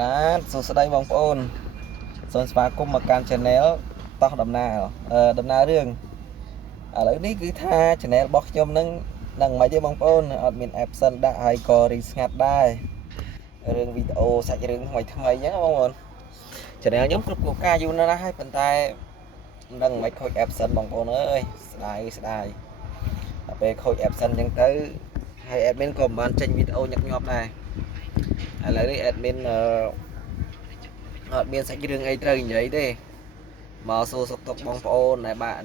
បាទសួស្តីបងប្អូនសូមស្វាគមន៍មកកាន់ channel តោះដំណើររឿងឥឡូវនេះគឺថា channel របស់ខ្ញុំនឹងមិនទេបងប្អូនអត់មាន absent ដាក់ហើយក៏រីស្ងាត់ដែររឿងវីដេអូសាច់រឿងថ្មីអញ្ចឹងបងប្អូន channel ខ្ញុំគ្រប់គ្រងការយូរណាស់ហើយប៉ុន្តែមិនដឹងមិនខូច absent បងប្អូនអើយស្ដាយដល់ពេលខូច absent អញ្ចឹងទៅហើយ admin ក៏មិនបានចេញវីដេអូញឹកញាប់ដែរឥឡូវនេះ admin អត់មានសាច់រឿងអីត្រូវនិយាយទេមកសួរសុខទុក្ខបងប្អូន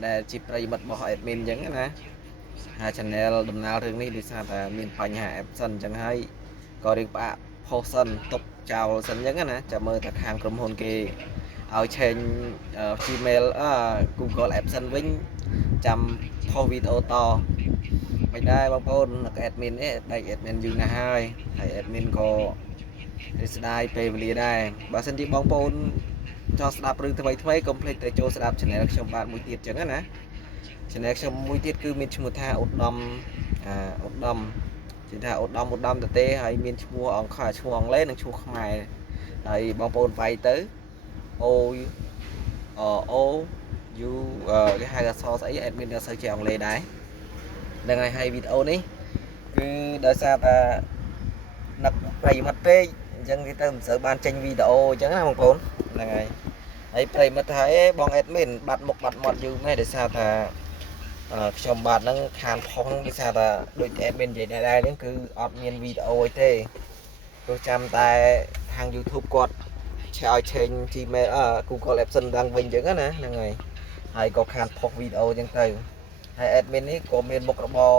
ដែលជាប្រិយមិត្តរបស់ admin អញ្ចឹងណាហើយ channel ដំណើររឿងនេះដោយសារតែមានបញ្ហា absent អញ្ចឹងហើយក៏រៀងផ្អាក post សិនទុកចោលសិនអញ្ចឹងណាចាំមើលតែខាងក្រុមហ៊ុនគេឲ្យ change Gmail Google absent វិញចាំ post វីដេអូតមិនដែរបងប្អូន admin នេះដេក admin យូរណាស់ហើយ admin ក៏ស្ដាយពេលវេលាដែរបើសិនជាបងប្អូនចង់ស្ដាប់រឿងថ្មីកុំភ្លេចទៅចូលស្ដាប់ channel ខ្ញុំបាទមួយទៀតអញ្ចឹងណា channel ខ្ញុំមួយទៀតគឺមានឈ្មោះថាឧត្តមឧត្តមនិយាយថាឧត្តមទៅទេហើយមានឈ្មោះអង្គឈ្មោះអង់គ្លេសនិងឈ្មោះខ្មែរហើយបងប្អូនវាយទៅ O U គេហៅអក្សរស្អី admin អត់សូវចេះអង់គ្លេសដែរហ្នឹងហើយវីដេអូនេះគឺដោយសារតែនឹកប្រិយមិត្តពេកអញ្ចឹងគេទៅមិនសូវបានចេញវីដេអូអញ្ចឹងណាបងប្អូនហ្នឹងហើយប្រិយមិត្តថាបង admin បាត់មុខបាត់មាត់យូរមែនដោយសារថាខ្ញុំបាទហ្នឹងខានផុសដោយសារតែដូច admin និយាយដែរហ្នឹងគឺអត់មានវីដេអូអីទេព្រោះចាំតែខាង YouTube គាត់ឲ្យ change Gmail Google Absent ឡើងវិញអញ្ចឹងណាហ្នឹងហើយក៏ខានផុសវីដេអូអញ្ចឹងទៅហើយ admin នេះក៏មានមុខរបរ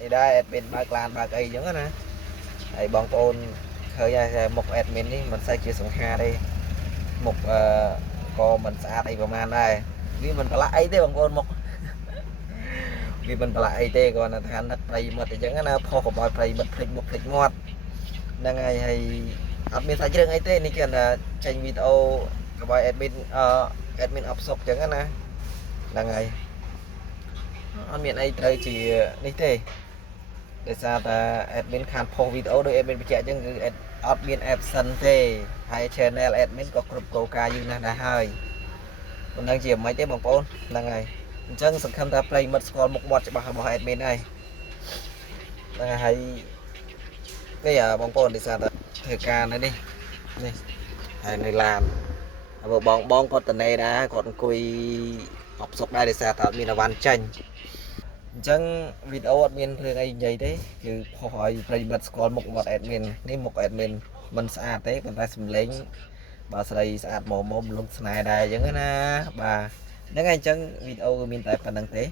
នេះដែរ admin បើកឡានបើកអីអញ្ចឹងណាហើយបងប្អូនឃើញហើយមុខ admin នេះមិនសូវជាសង្ហាទេមុខក៏មិនស្អាតអីប្រហែលដែរវាមិនប្រឡាក់អីទេបងប្អូនមុខវាមិនប្រឡាក់អីទេគាត់ថានឹកប្រិយមិត្តអញ្ចឹងណាផុសកុំឲ្យប្រិយមិត្តភ្លេចមុខភ្លេចមាត់ហ្នឹងហើយអត់មានសាច់រឿងអីទេនេះគេថាចេញវីដេអូកុំឲ្យ admin អបសុកអញ្ចឹងណាហ្នឹងហើយអត់មានអីត្រូវជានេះទេដោយសារតែ admin ខានផុសវីដេអូដោយ admin បញ្ជាក់អញ្ចឹងគឺអត់មាន absent ទេហើយ channel admin ក៏គ្រប់គ្រងការយូរណាស់ដែរហើយមិនដឹងជាមិនទេបងប្អូនហ្នឹងហើយអញ្ចឹងសង្ឃឹមថាប្រិយមិត្តស្គាល់មុខមាត់ច្បាស់របស់ admin ហើយហ្នឹងហើយនេះបងប្អូនដោយសារតែធ្វើការនៅនេះហើយនៅឡានហើយបងគាត់តនេដែរគាត់អង្គុយអបសុកដែរដោយសារតែអត់មានអវ៉ាន់ចាញ់អញ្ចឹងវីដេអូអត់មានរឿងអីនិយាយទេគឺផុសឲ្យប្រិយមិត្តស្គាល់មុខមាត់ admin នេះមុខ admin មិនស្អាតទេប៉ុន្តែសំឡេងបើស្រីស្អាតមុំលំស្នេហ៍ដែរអញ្ចឹងណាបាទហ្នឹងហើយអញ្ចឹងវីដេអូគឺមានតែប៉ុណ្្នឹងទេ